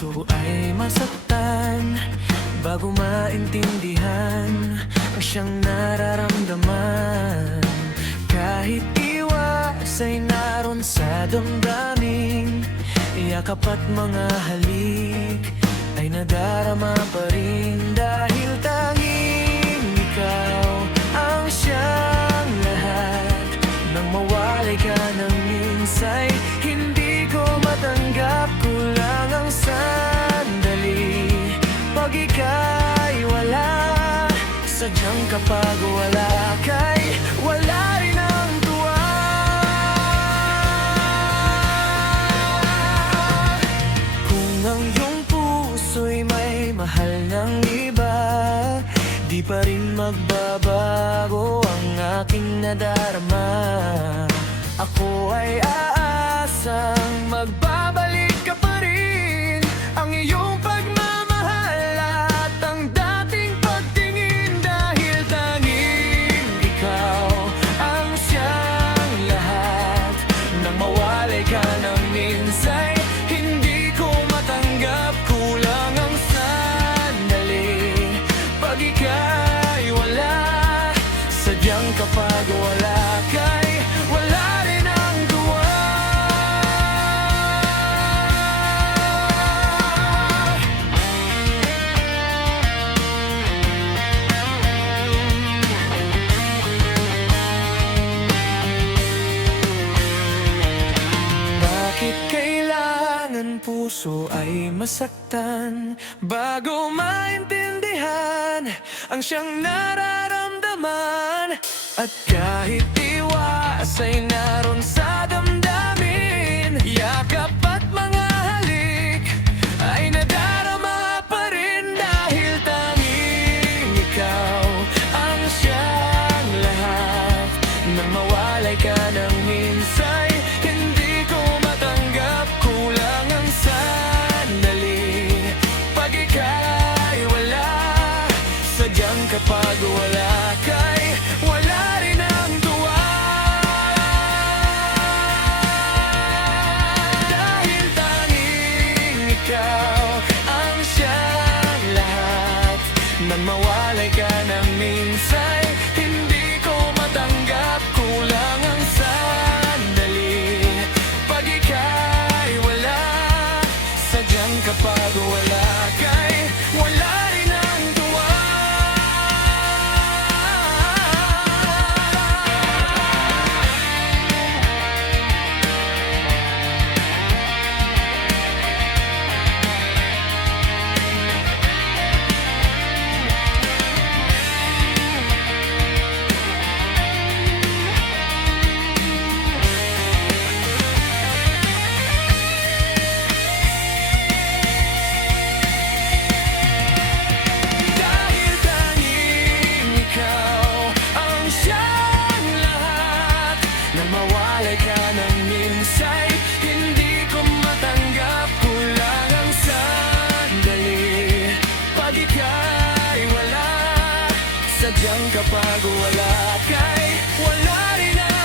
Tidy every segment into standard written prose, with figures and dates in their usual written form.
puso ay masaktan bago maintindihan ang siyang nararamdaman. Kahit iwas ay naroon sa damdamin, yakap at mga halik ay nadarama pa rin. Dahil tanging ikaw ang siyang lahat. Nang mawalay ka ng minsay, hindi ko matanggap, kulang ang sandali. Pag ika'y wala, sadyang kapag wala ka'y wala rin ang tuwa. Kung ang iyong puso'y may mahal ng iba, di pa rin magbabago ang aking nadarama. Ako ay aasang magbabalik ka pa rin. Ang iyong pagmamahal at ang dating pagtingin. Dahil tanging ikaw ang siyang lahat. Nang mawalay ka ng minsay, hindi ko matanggap, kulang ang sandali. Pag ika'y wala, sadyang kapag wala ka'y wala rin ang tuwa. Bakit kailangan puso ay masaktan bago maintindihan ang siyang nararamdaman? At kahit iwas ay naroon sa damdamin, yakap at mga halik ay nadarama pa rin. Dahil tanging ikaw ang siyang lahat. Nang mawalay ka ng minsay, hindi ko matanggap, kulang ang sandali. Pag ika'y wala, sadyang kapag wala ka'y wala rin ang tuwa. Dahil tanging ikaw ang siyang lahat. Nang mawalay ka ng minsay, hindi ko matanggap, kulang ang sandali. Pag ika'y wala, sadyang kapag wala ka'y wala rin ang tuwa. Dahil tanging ikaw ang siyang lahat. Nang mawalay ka ng minsay, hindi ko matanggap, kulang ang sandali. Pag ika'y wala, sadyang kapag wala ka'y wala rin ang tuwa.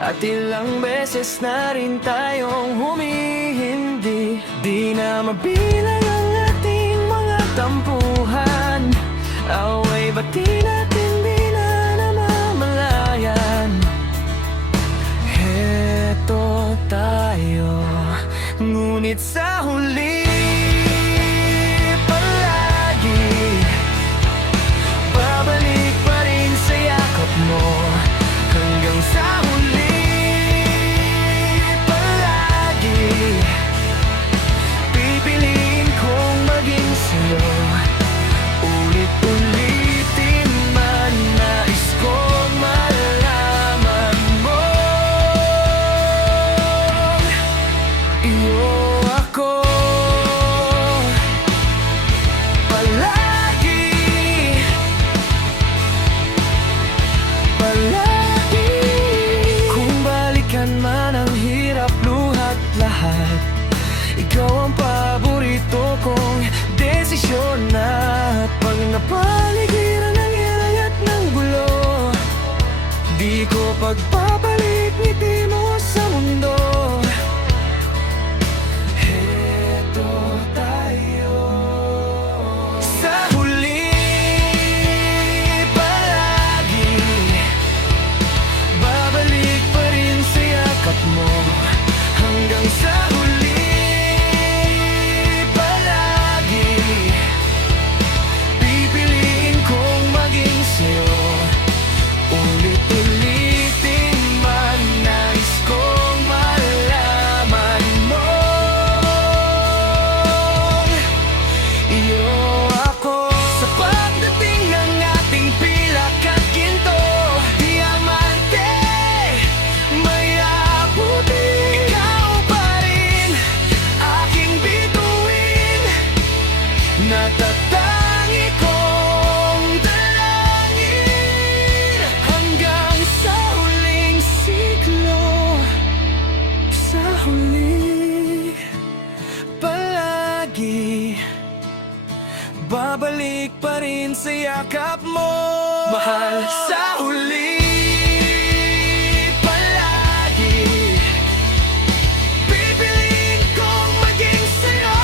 At ilang beses na rin tayong humihindi. Di na mabilang ang ating mga tampuhan. Away ba't di natin di na namamalayan? Heto tayo, ngunit sa huli palagi babalik pa rin sa yakap mo. Hanggang sa huli palagi pipiliin kong maging sa'yo. Ulit-ulitin man nais kong malaman mo, iyo ako palagi, palagi. Kung balikan man ang hirap, luhat lahat, ikaw ang paborito kong desisyon. At pag napaligiran ng hirayat ng gulo, di ko pagpapalit ngiti mo sa mundo. Heto tayo, sa huli palagi babalik pa rin sa yakap mo. Hanggang sa huli palagi pipiliin kong maging sa'yo. Ulit-ulitin man nais kong malaman mo, iyo ako. Sa pagdating ng ating pilak at ginto, diamante, mayabuti, ikaw pa rin aking bituin. Natatangi kong dalangin hanggang sa huling siglo. Sa huli palagi babalik pa rin sa yakap mo, mahal. Sa huli palagi pipiliin kong maging sa'yo.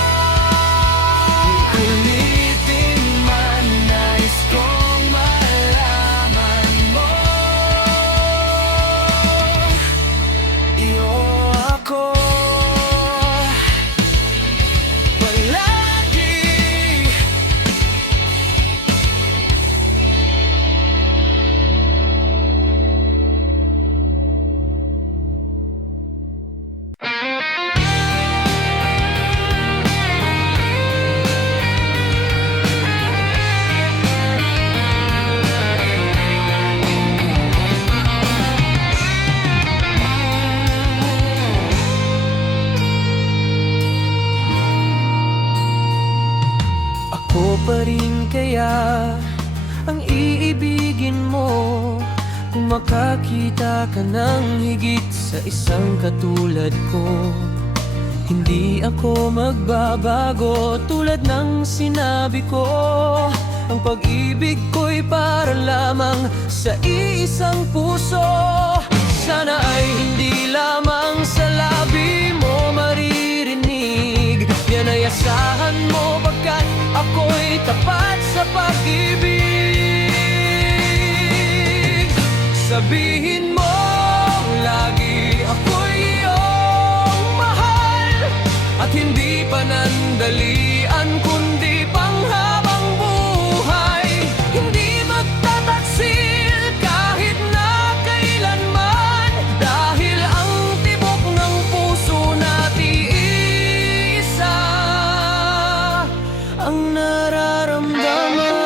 Ulitin man nais kong malaman mo, iyo ako palagi. Ako pa rin kaya ang iibigin mo kung makakita ka ng higit sa isang katulad ko. Hindi ako magbabago tulad ng sinabi ko. Ang pag-ibig ko'y para lamang sa iisang puso. Sana ay hindi lamang sa labi mo maririnig. Yan ay asahan mo pagkat ako'y tapat sa pag-ibig. Sabihin mo lagi ako'y iyong mahal, at hindi panandalian kundi panghabang buhay. Hindi magtataksil kahit na kailanman, dahil ang tibok ng puso natin isa ang nararamdaman.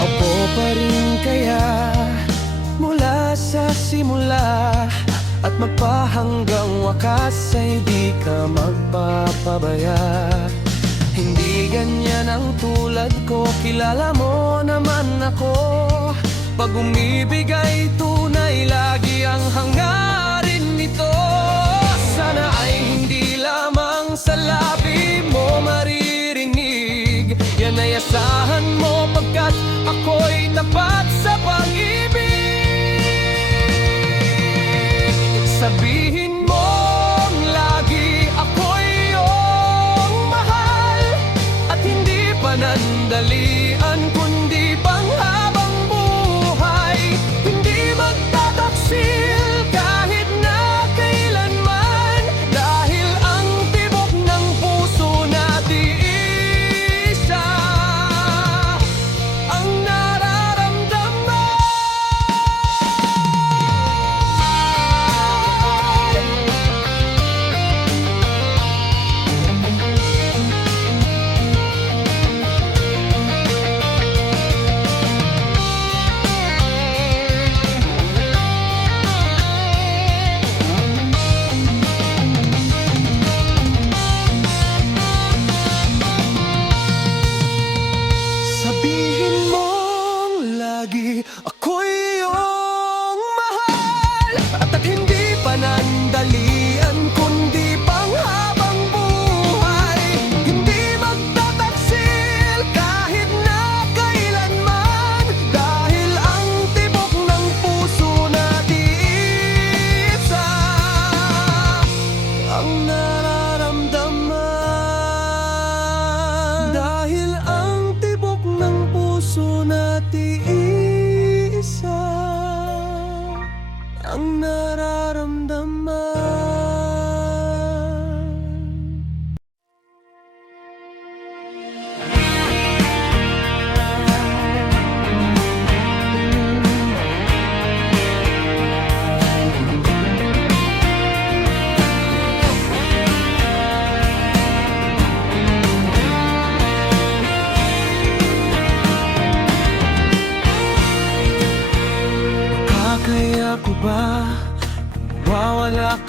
Ako pa rin kaya mula sa simula at magpahanggang wakas ay di ka magpapabaya. Hindi ganyan ang tulad ko, kilala mo naman ako. Pag umibig ay tunay, lagi ang hangarin nito. Sana ay hindi lamang sa labi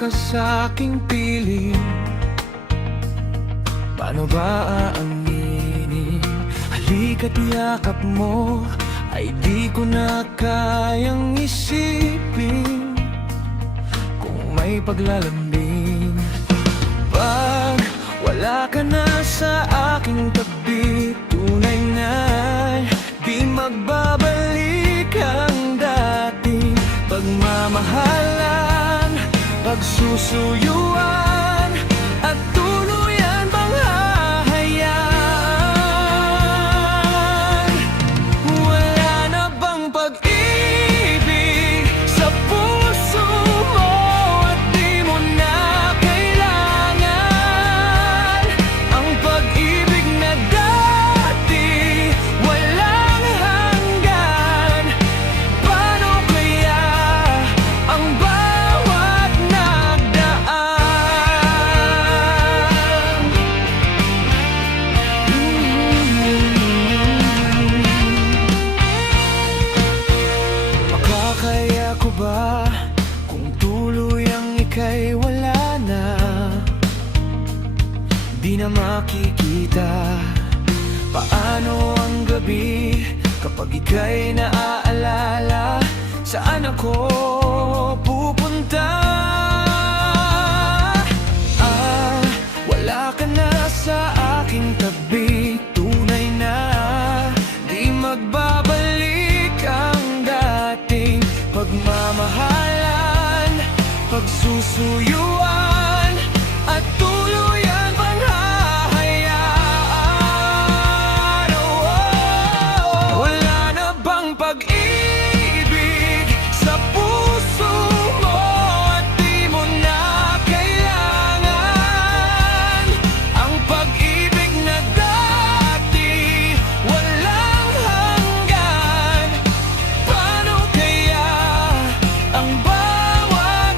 ka sa aking piling, paano ba aaminin? Halika't yakap mo ay di ko na kayang isipin kung may paglalambing. Pag wala ka na sa aking tabi, tunay na di magbabalik ang dating pagmamahalan, pagsusuyuan at tuluyan bang hahayaan. Wala na bang pag-ibig sa puso mo at di mo na kailangan ang pag-ibig na dati walang hanggan. Paano kaya ang bawat nagdaan? Makakaya ko ba kung tuluyang ika'y wala na? Di na makikita. Paano ang gabi kapag ika'y naaalala? Saan ako pupunta? Wala ka na sa aking tabi, tunay na di magbabalik ang dating pagmamahalan, pagsusuyuan at tuluyan bang hahayaan. Wala na bang pag-ibig sa puso mo at di mo na kailangan ang pag-ibig na dati walang hanggan. Paano kaya ang bawat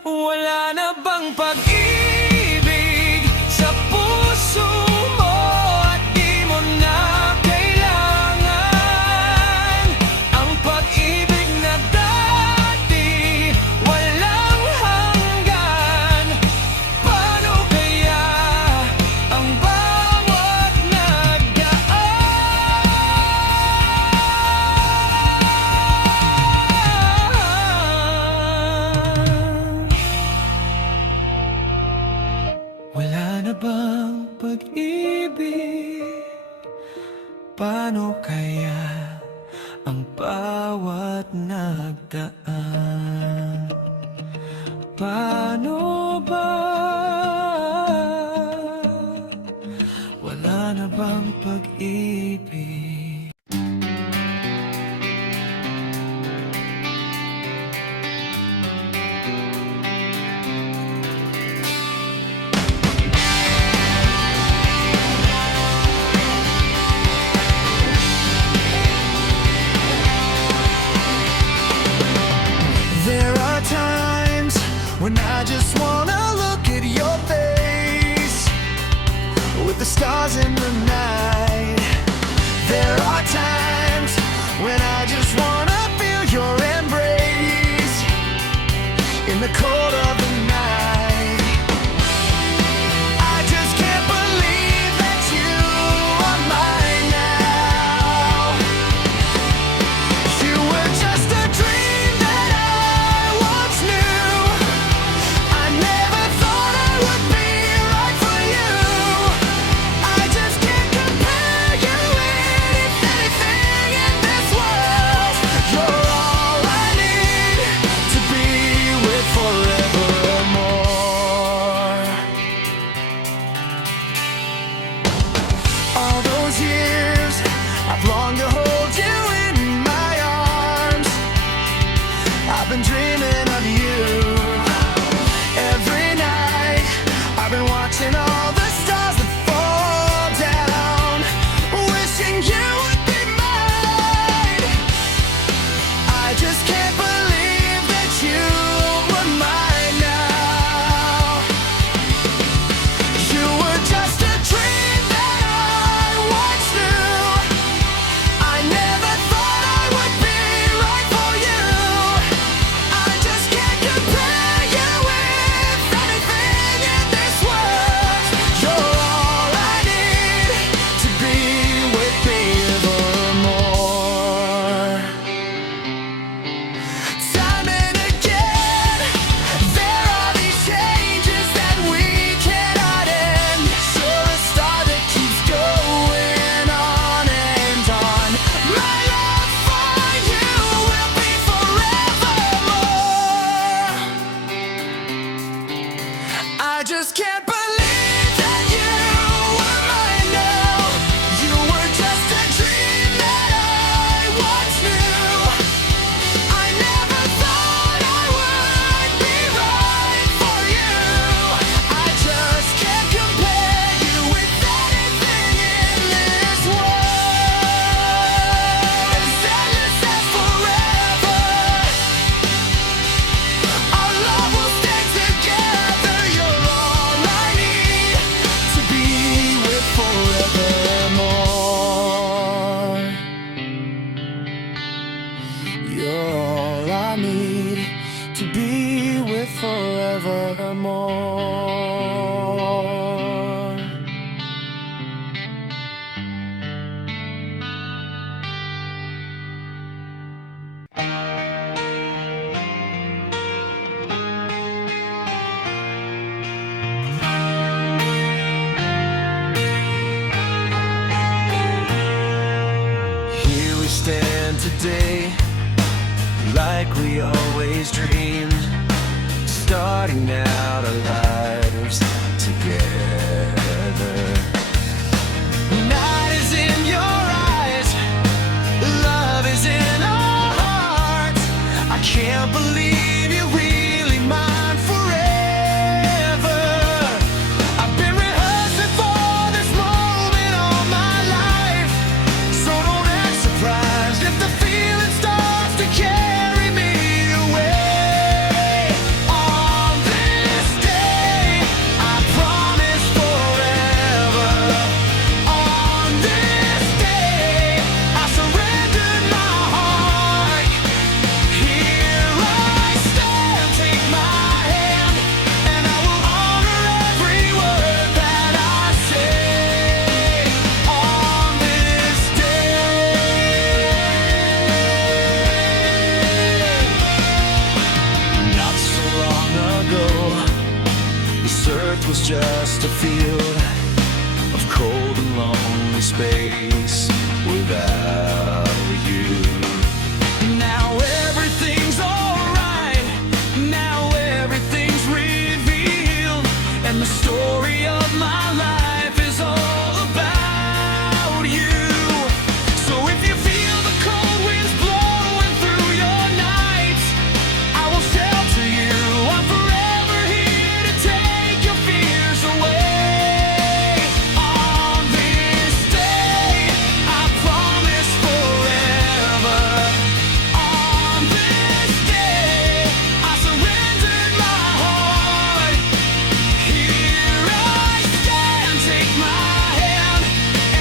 wala na bang pag-ibig sa puso mo at di mo na kailangan ang pag-ibig na dati walang hanggan. Paano kaya ang bawat nagdaan? Wala na bang pag-ibig? Paano kaya ang bawat nagdaan? Paano ba? Wala na bang pag-ibig? There are times when I just wanna look at your face with the stars in the night. There are times when I just wanna feel your embrace in the cold of the night. I just can't believe that you are mine now. You were just a dream that I once knew. I never thought I would be right for you. I just can't more. Here we stand today, like we always dreamed, starting out our lives together. Night is in your eyes, love is in our hearts. I can't believe you're really mine forever. I've been rehearsing for this moment all my life, so don't act surprised if the feeling starts to carry me away. On this day, I promise forever. On this day, I surrendered my heart. Here I stand, take my hand, and I will honor every word that I say. On this day, not so long ago, this earth was just a field of cold and lonely space without you. Now everything's alright, now everything's revealed, and the story of my life is all about you. So if you feel the cold winds blowing through your nights, I will shelter you. I'm forever here to take your fears away. On this day, I promise forever. On this day, I surrendered my heart. Here I stand, take my hand,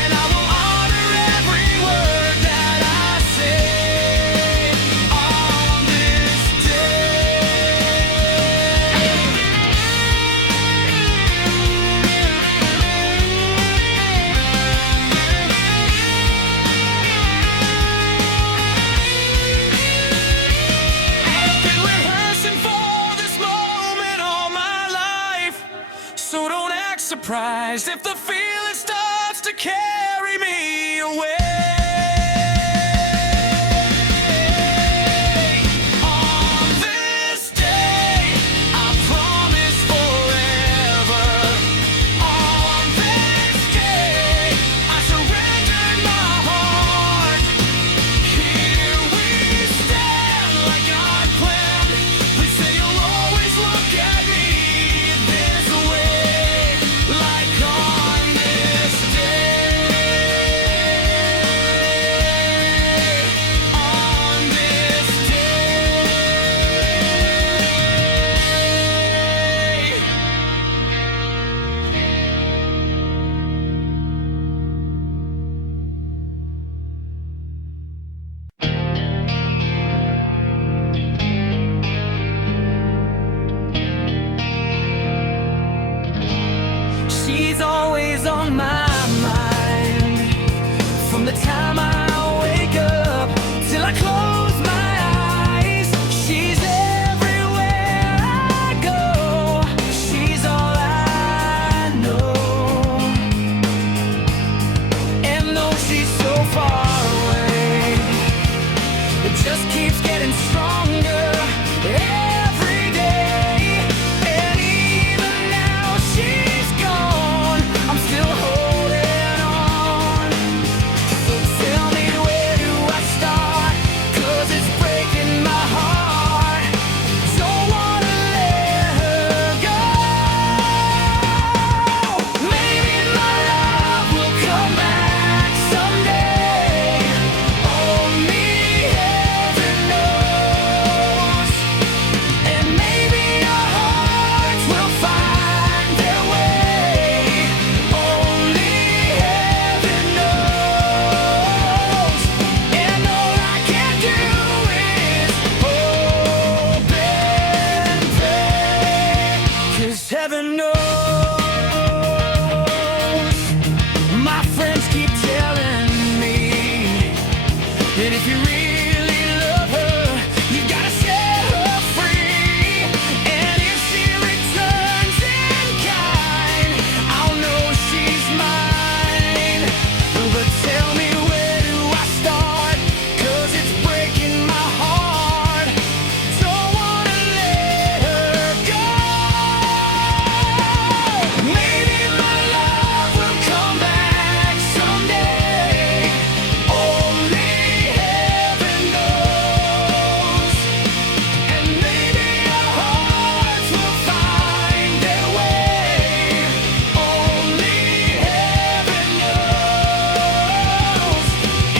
and I will honor every word that I say. On this I've been rehearsing for this moment all my life, so don't act surprised if the feeling starts to carry me away. On this day, I promise forever. On this day, I surrendered my heart. Here we stand like God planned. Please say you'll always look at me this way, like on this day. On this day. She's always on my mind, from the time I wake up till I close my eyes. She's everywhere I go. She's all I know. And though she's so far away, it just keeps getting stronger every day. And even now she's gone, I'm still holding on. So tell And if you really love her, you gotta set her free. And if she returns in kind, I'll know she's mine. But tell me, where do I start? 'Cause it's breaking my heart. Don't wanna let her go. Maybe my love will come back someday. Only heaven knows. And maybe our hearts will find their way. Only heaven knows.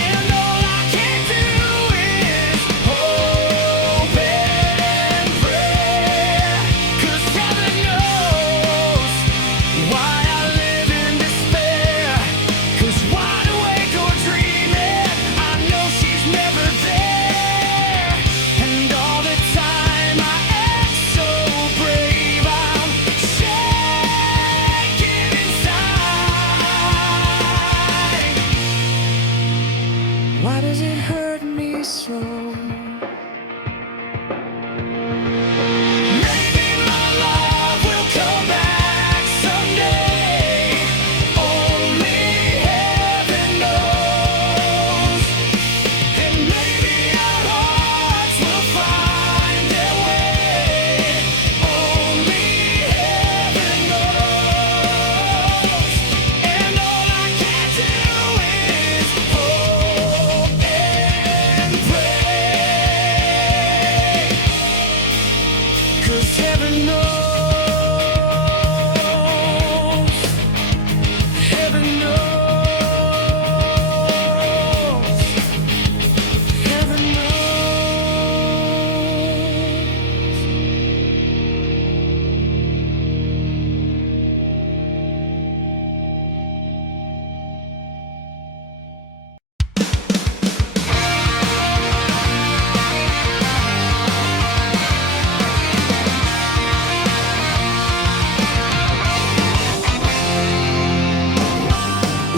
And all I can do is hope and pray. 'Cause heaven knows why I live in despair. 'Cause wide awake or dreaming, I know she's never there. And all the time I act so brave, I'm shaking inside. Why does it hurt me so? Maybe my love will come back someday. Only heaven knows. And maybe our hearts will find their way. Only heaven knows. And all I can do is hope and pray. 'Cause heaven knows. Heaven knows. Heaven knows.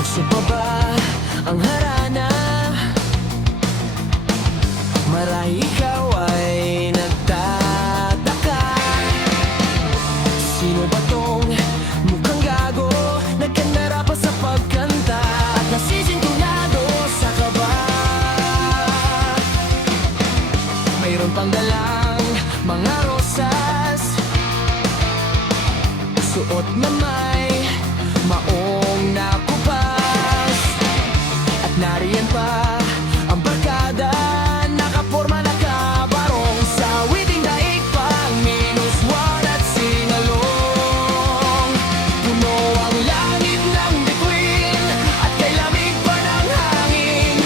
Uso pa ba ang harana? Marahil ikaw ay nagtataka. Sino ba tong mukhang gago? Nagkandara pa sa pagkanta at nasisintunado sa kaba. Mayroon pang dalang mga rosas, suot na may maong nakupas. At nariyan pa ang barkada, nakaporma nakabarong sa witing daig pang minuswan at singalong. Puno ang langit ng bituin at kay lamig pa ng hangin.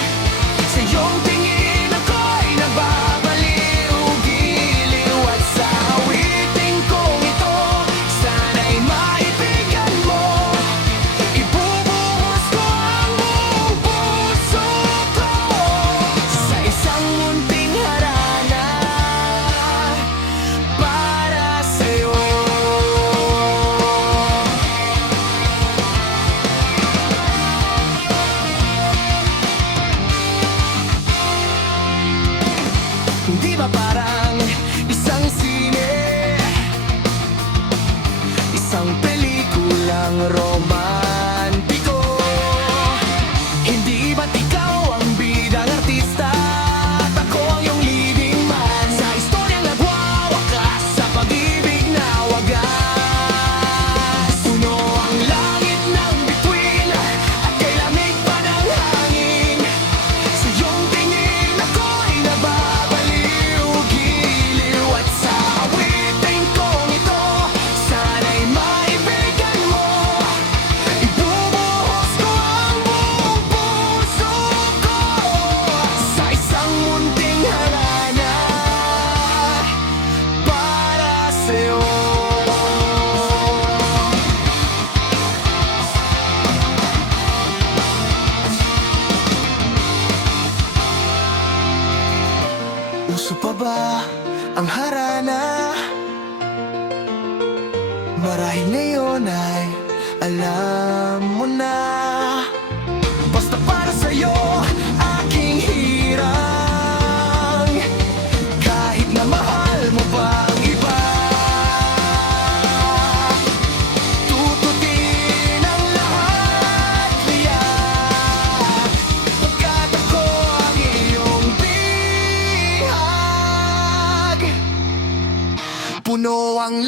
Sa iyong tingin ako'y nagbabaliw-giliw. At sa awiting kong ito, sana'y maibigan mo. Ibubuhos ko ang buong puso ko sa isang munting harana para sa'yo. Hindi ba parang isang sine, isang pelikulang romantiko? Hindi ba't ikaw ang bidang artista at ako ang iyong leading man sa istoryang nagwawakas sa pag-ibig na wagas? Puno ang langit ng bituin at kay lamig pa ng hangin. Sa iyong tingin ako'y nababaliw-giliw. At sa awiting kong ito, sana'y maibigan mo. Ibubuhos ko ang buong puso ko sa isang munting harana para sa'yo. Uso pa ba ang harana? Marahil ngayon ay alam mo na. Basta para sa'yo, aking hirap. ang